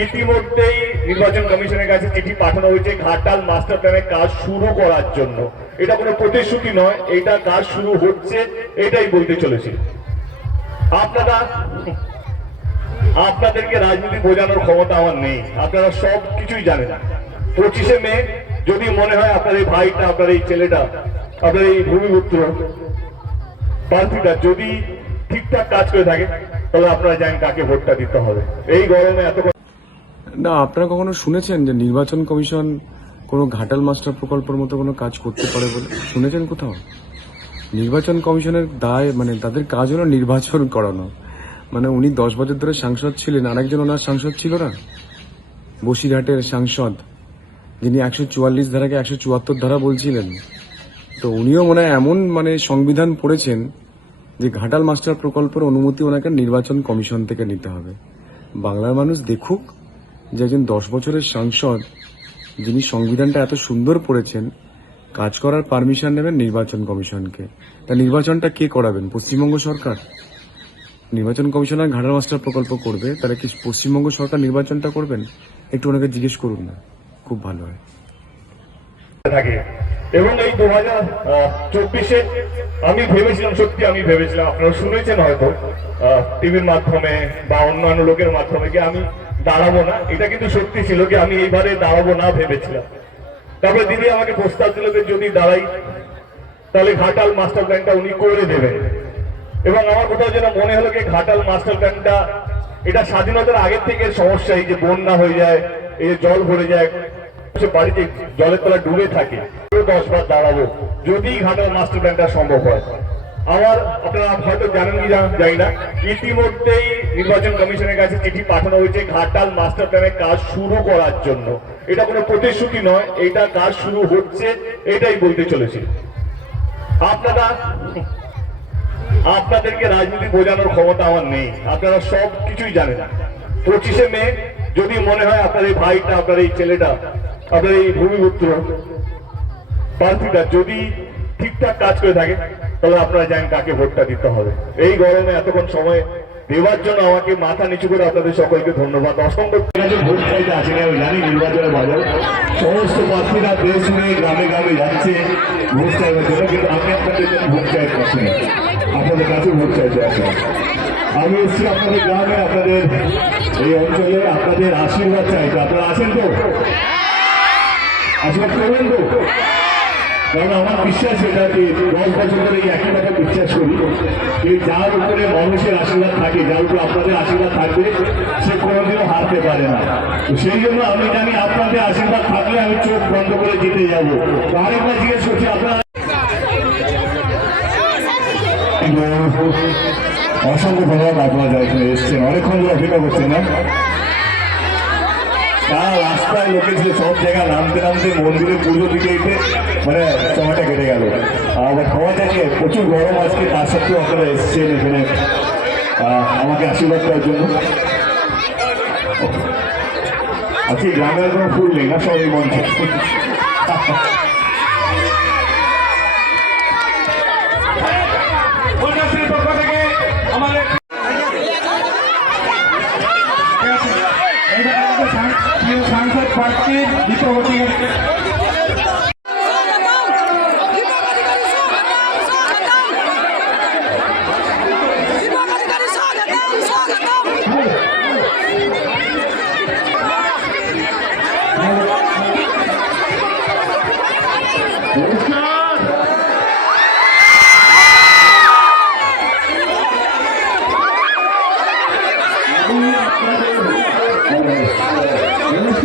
ইতিমধ্যেই নির্বাচন কমিশনের কাছে চিঠি পাঠানো হয়েছে ঘাটাল মাস্টার প্ল্যানের কাজ শুরু করার জন্য। এটা কোনো প্রতিশ্রুতি নয় এটা কাজ শুরু হচ্ছে, এটাই বলতে চলেছি। আপনারা, আপনাদেরকে রাজনীতি বোঝানোর ক্ষমতা আমার নেই, আপনারা সব কিছুই জানেন। পঁচিশে মে, যদি মনে হয় আপনার এই ভাইটা, আপনার এই ছেলেটা, আপনার এই ভূমিপুত্র, প্রার্থীটা যদি ঠিকঠাক কাজ করে থাকে, তাহলে আপনারা জানেন কাকে ভোটটা দিতে হবে। এই গরমে এত না, আপনারা কখনো শুনেছেন যে নির্বাচন কমিশন কোনো ঘাটাল মাস্টার প্রকল্পের মতো কোনো কাজ করতে পারে বলে? শুনেছেন কোথাও? নির্বাচন কমিশনের দায় মানে তাদের কাজ হলো নির্বাচন করানো। মানে উনি দশ বছর ধরে সাংসদ ছিলেন, আরেকজন ওনার সাংসদ ছিল না? বসিরহাটের সাংসদ, যিনি একশো চুয়াল্লিশ ধারাকে একশো চুয়াত্তর ধারা বলছিলেন। তো উনিও মনে হয় এমন মানে সংবিধান পড়েছেন যে ঘাটাল মাস্টার প্রকল্পের অনুমতি ওনাকে নির্বাচন কমিশন থেকে নিতে হবে। বাংলার মানুষ দেখুক যে একজন দশ বছরের সাংসদ, যিনি সংবিধানটা এত সুন্দর পড়েছেন, কাজ করার পারমিশন নেবেন নির্বাচন কমিশনকে। তা নির্বাচনটা কে করাবেন? পশ্চিমবঙ্গ সরকার? নির্বাচন কমিশনার ঘাটাল মাস্টার প্রকল্প করবে, তাহলে কি পশ্চিমবঙ্গ সরকার নির্বাচনটা করবেন? একটু ওনাকে জিজ্ঞেস করুন না, খুব ভালো হয়। এবং এই দু হাজার চব্বিশে আমি ভেবেছিলাম, সত্যি আমি ভেবেছিলাম, আপনারা শুনেছেন হয়তো টিভির মাধ্যমে বা অন্যান্য লোকের মাধ্যমে যে আমি দাঁড়াবো না। এটা কিন্তু সত্যি ছিল কি আমি এইবারে দাঁড়াবো না ভেবেছিলাম। তারপরে দিদি আমাকে প্রস্তাব দিল যে যদি দাঁড়াই, তাহলে ঘাটাল মাস্টার প্ল্যানটা উনি করে দেবেন। এবং আমার কোথাও যেন মনে হলো যে ঘাটাল মাস্টার প্ল্যানটা এটা স্বাধীনতার আগের থেকে সমস্যা, এই যে বন্যা হয়ে যায়, এই যে জল ভরে যায়, সে বাড়িতে জলের তলা ডুবে থাকে। আরও দশ বার দাঁড়াবো, যদি ঘাটাল মাস্টার প্ল্যানটা সম্ভব হয়। আমার আপনারা হয়তো জানেন কি জানি না। ইতিমধ্যেই নির্বাচন কমিশনের কাছে চিঠি পাঠানো হয়েছে ঘাটাল মাস্টার প্ল্যানের কাজ শুরু করার জন্য। এটা কোনো প্রতিশ্রুতি নয়, এটা কাজ শুরু হচ্ছে, এটাই বলতে চলেছি। আপনারা, আপনাদেরকে রাজনীতি বোঝানোর ক্ষমতা আমার নেই, আপনারা সব কিছুই জানেন। পঁচিশে মে, যদি মনে হয় আপনার এই ভাইটা, আপনার এই ছেলেটা, আপনার এই ভূমিপুত্র, প্রার্থীটা যদি ঠিকঠাক কাজ করে থাকে তাহলে আপনারা জানেন কাকে ভোটটা দিতে হবে। এই গরমে এতক্ষণ সময় দেওয়ার জন্য আমাকে মাথা নিচু করে আপনাদের সকলকে ধন্যবাদ। অসংখ্য ভোট চাইতে আসেনি আমি জানি নির্বাচনের বাজার সমস্ত প্রার্থীরা দেশ নিয়ে গ্রামে গ্রামে যাচ্ছে, ভোট চাইবার জন্য কিন্তু আমি আপনাদের ভোট চাইতে আসিনি আপনাদের কাছে ভোট চাইতে আসি আমি এসেছি আপনাদের গ্রামে, আপনাদের এই অঞ্চলে, আপনাদের আশীর্বাদ চাইতে। আপনারা আছেন তো? আশীর্বাদ করবেন তো? কারণ আমার বিশ্বাস এটা যে দশ বছর ধরে এই একই কথা বিশ্বাস করি, যে যার উপরে মানুষের আশীর্বাদ থাকে, যার উপরে আপনাদের আশীর্বাদ থাকবে, সে কোনোদিনও হারতে পারে না। তো সেই জন্য আমি জানি আপনাদের আশীর্বাদ থাকলে আমি চোখ বন্ধ করে জিতে যাব। আরেকবার জিজ্ঞেস করছি, আপনারা অসংখ্য ধন্যবাদ আপনারা এখানে এসছেন। অনেকক্ষণ ধরে অপেক্ষা করছেন না তার রাস্তায় লোকে ছিল, সব জায়গায় নামতে নামতে মন্দিরে পুজো দিতে এসে মানে সময়টা কেটে গেল। আবার খাওয়া যাচ্ছে, প্রচুর গরম আজকে, তার সত্ত্বেও আপনারা এসছেন এখানে। আমাকে আশীর্বাদ করার জন্য। আজকে গ্রামের কোনো ফুল নেই না সব এই মঞ্চে কন্যাশ্রীর পক্ষ থেকে আমাদের এইবার আমাদের সাং- প্রিয় সাংসদ প্রার্থী দীপবতী অনেকে